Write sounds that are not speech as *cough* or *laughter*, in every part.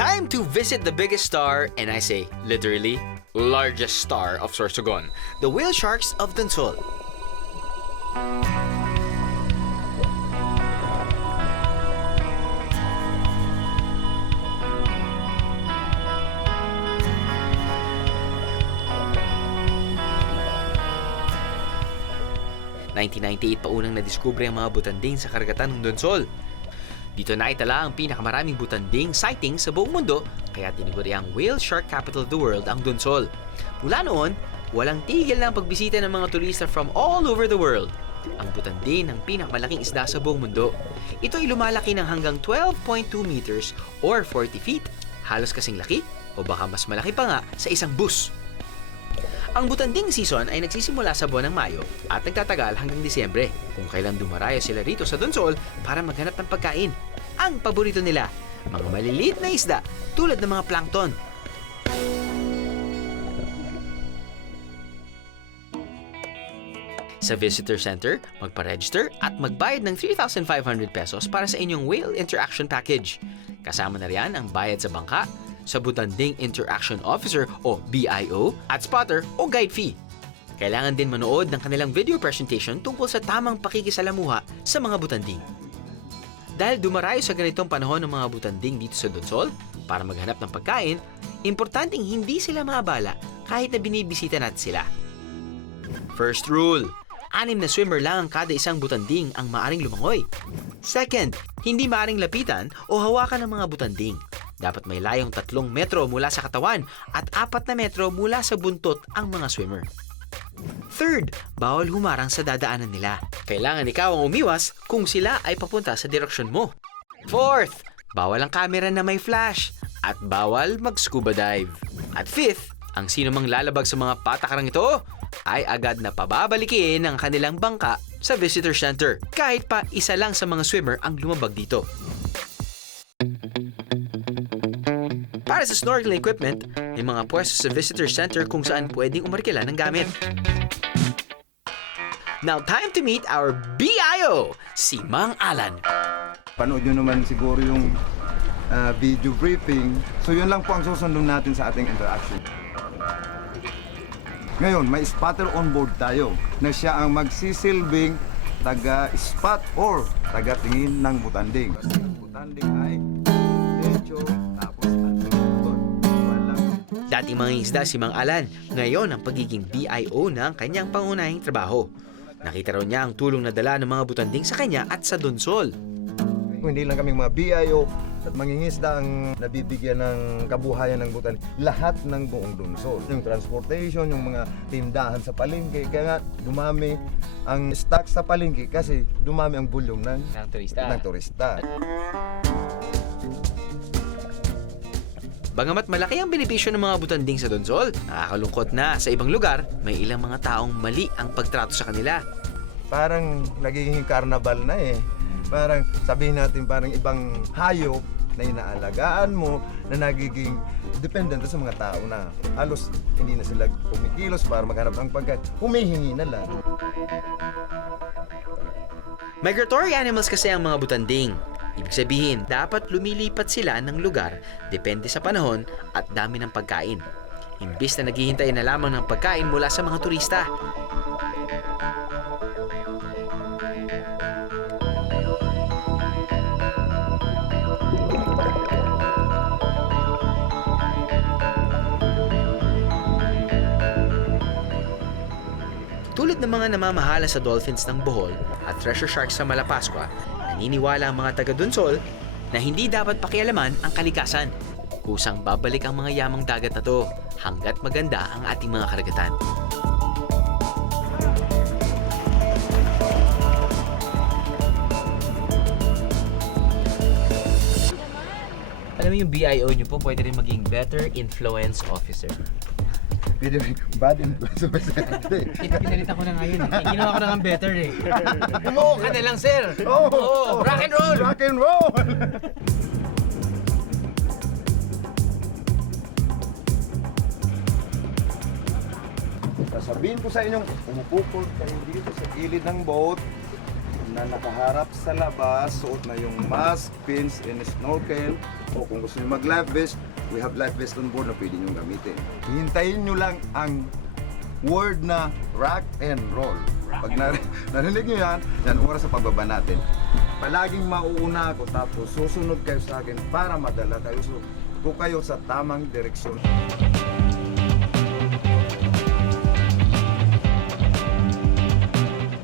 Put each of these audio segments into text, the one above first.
Time to visit the biggest star, and I say literally, largest star of Sorsogon, the whale sharks of Donsol. ...1998 pa unang nadiskubre ang mga butanding sa karagatan ng Donsol. Dito naitala ang pinakamaraming butanding sighting sa buong mundo kaya tiniguri ang whale shark capital of the world ang Donsol. Mula noon, walang tigil na ang pagbisita ng mga turista from all over the world. Ang butanding ng pinakamalaking isda sa buong mundo. Ito ay lumalaki ng hanggang 12.2 meters or 40 feet. Halos kasing laki o baka mas malaki pa nga sa isang bus. Ang butanding season ay nagsisimula sa buwan ng Mayo at nagtatagal hanggang Disyembre kung kailan dumarayo sila rito sa Donsol para maghanap ng pagkain. Ang paborito nila, mga maliliit na isda tulad ng mga plankton. Sa Visitor Center, magpa-register at magbayad ng 3,500 pesos para sa inyong Whale Interaction Package. Kasama na riyan ang bayad sa bangka, sa Butanding Interaction Officer o BIO at spotter o guide fee. Kailangan din manood ng kanilang video presentation tungkol sa tamang pakikisalamuha sa mga butanding. Dahil dumarayo sa ganitong panahon ng mga butanding dito sa Donsol para maghanap ng pagkain, importanteng hindi sila maabala kahit na binibisita natin sila. First rule, anim na swimmer lang ang kada isang butanding ang maaring lumangoy. Second, hindi maaring lapitan o hawakan ng mga butanding. Dapat may layong tatlong metro mula sa katawan at apat na metro mula sa buntot ang mga swimmer. Third, bawal humarang sa dadaanan nila. Kailangan ikaw ang umiwas kung sila ay papunta sa direksyon mo. Fourth, bawal ang camera na may flash at bawal mag-scuba dive. At fifth, ang sino mang lalabag sa mga patakarang ito ay agad na pababalikin ang kanilang bangka sa visitor center kahit pa isa lang sa mga swimmer ang lumabag dito. Para sa snorkeling equipment, may mga pwesto sa visitor center kung saan pwedeng umarkila ng gamit. Now time to meet our BIO, si Mang Alan. Panood nyo naman siguro yung ah, video briefing. So yun lang po ang susundin natin sa ating interaction. Ngayon, may spotter on board tayo na siya ang magsisilbing taga-spot or taga-tingin ng butanding. Butanding ay medyo Dating mga isda si Mang Alan, ngayon ang pagiging BIO na ang kanyang pangunahing trabaho. Nakita raw niya ang tulong na dala ng mga butanding sa kanya at sa Donsol. Hindi lang kaming mga BIO at mangingisda ang nabibigyan ng kabuhayan ng butan. Lahat ng buong Dunsol. Yung transportation, yung mga tindahan sa palengke. Kaya nga, dumami ang stock sa palengke kasi dumami ang volume ng, Ng turista. ng turista. Bagamat malaki ang benepisyo ng mga butanding sa Donsol, nakakalungkot na sa ibang lugar, may ilang mga taong mali ang pagtrato sa kanila. Parang nagiging carnival na eh. Parang sabihin natin parang ibang hayop na inaalagaan mo na nagiging dependent sa mga tao na halos hindi na sila kumikilos para maghanap ng pagkain. Humihingi na lang. Migratory animals kasi ang mga butanding. Ibig sabihin, dapat lumilipat sila ng lugar depende sa panahon at dami ng pagkain. Imbis na naghihintay na lamang ng pagkain mula sa mga turista. Tulad ng mga namamahala sa dolphins ng Bohol at treasure sharks sa Malapascua, naniniwala ang mga taga-Dunsol na hindi dapat pakialaman ang kalikasan. Kusang babalik ang mga yamang dagat na to hanggat maganda ang ating mga karagatan. Alam mo yung BIO nyo po, pwede rin maging Better Influence Officer. Pwede rin, bad influence ba sa atin? Pinalitan ko na ngayon eh. Ginawa ko na nga better eh. Oo, ka na lang, sir! Oh, Oo, rock and roll! Rock and roll! Sasabihin ko sa inyong, umupo po kayo dito sa gilid ng boat. Na nakaharap sa labas, suot na yung mask, fins, and snorkel. O kung gusto nyo mag-life vest, we have life vest on board na pwede nyo gamitin. Hintayin nyo lang ang word na rock and roll. Pag na, *laughs* narinig nyo yan, yan oras sa pagbaba natin. Palaging mauuna ako tapos susunod kayo sa akin para madala kayo so, ko kayo sa tamang direksyon.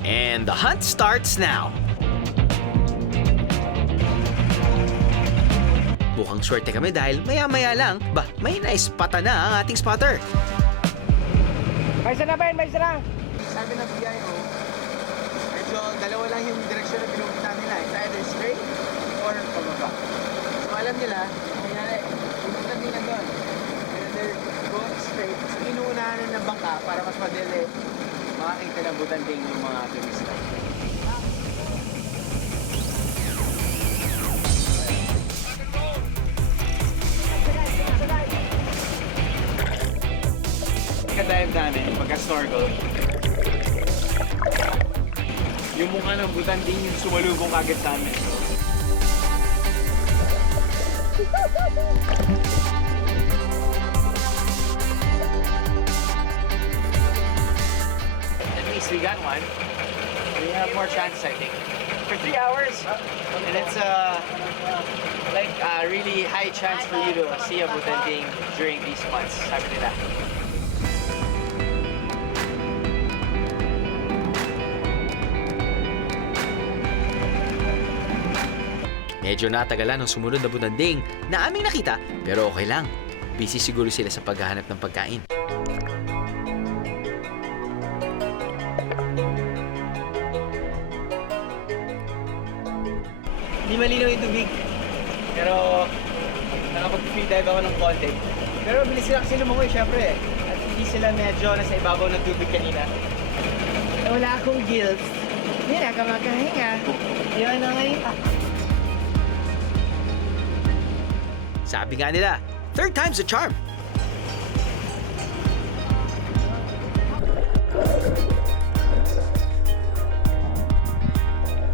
And the hunt starts now. Mukhang swerte kami dahil maya-maya lang, ba, may naispata na ang ating spotter. May isa na, Ben! May isa na! sabi ng BIO, medyo dalawa lang yung direksyon na pinupunta nila. It's either straight or pababa. So alam nila, nangyari, pupunta din na doon. And they're going straight. So inuunahan na ng bangka para mas madali makakita ng butanding yung mga turista. Pagka-dive namin, pagka-snorkel, yung mukha ng butanding yung sumalubong kagad sa amin. Least we got one. We have more chances, I think. For three hours, and it's uh, like a really high chance for you to see a butanding during these months, sabi nila. Medyo natagalan ang sumunod na butanding na aming nakita pero okay lang. Busy siguro sila sa paghahanap ng pagkain. Hindi malinaw yung tubig. Pero nakapag-free dive ako ng konti. Pero bilis sila kasi lumangoy, syempre. At hindi sila medyo nasa ibabaw ng tubig kanina. Eh, Wala akong guilt. Hindi na ka makahinga. Yun na ngayon. Sabi nga nila, third time's a charm.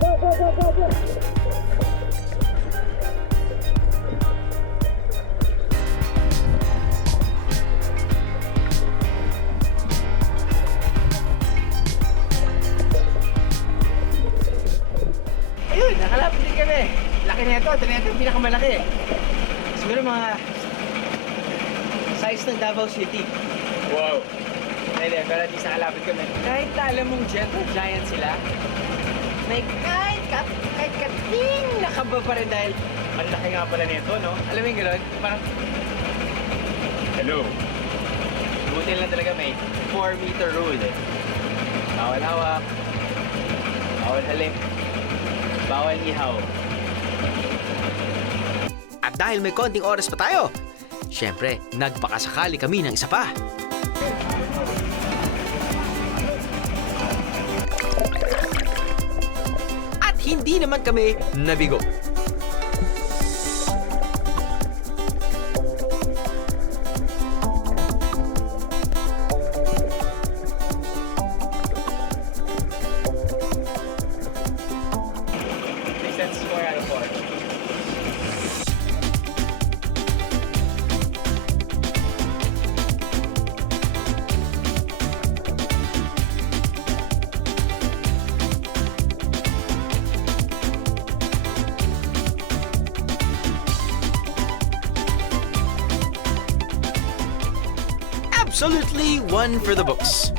Ayun, yung pinakamalaki. Siguro mga size ng Davao City. Wow. Hindi, pero at least nakalapit kami. Kahit na alam mong gentle giant sila, may kahit, ka, kahit kating nakaba pa rin dahil ang laki nga pala nito, no? Alam mo yung gano'n? Parang, hello. Buti lang talaga may 4 meter rule eh. Bawal hawak, bawal halik, bawal ihaw. At dahil may konting oras pa tayo, syempre, nagpakasakali kami ng isa pa. At hindi naman kami nabigo. Absolutely one for the books.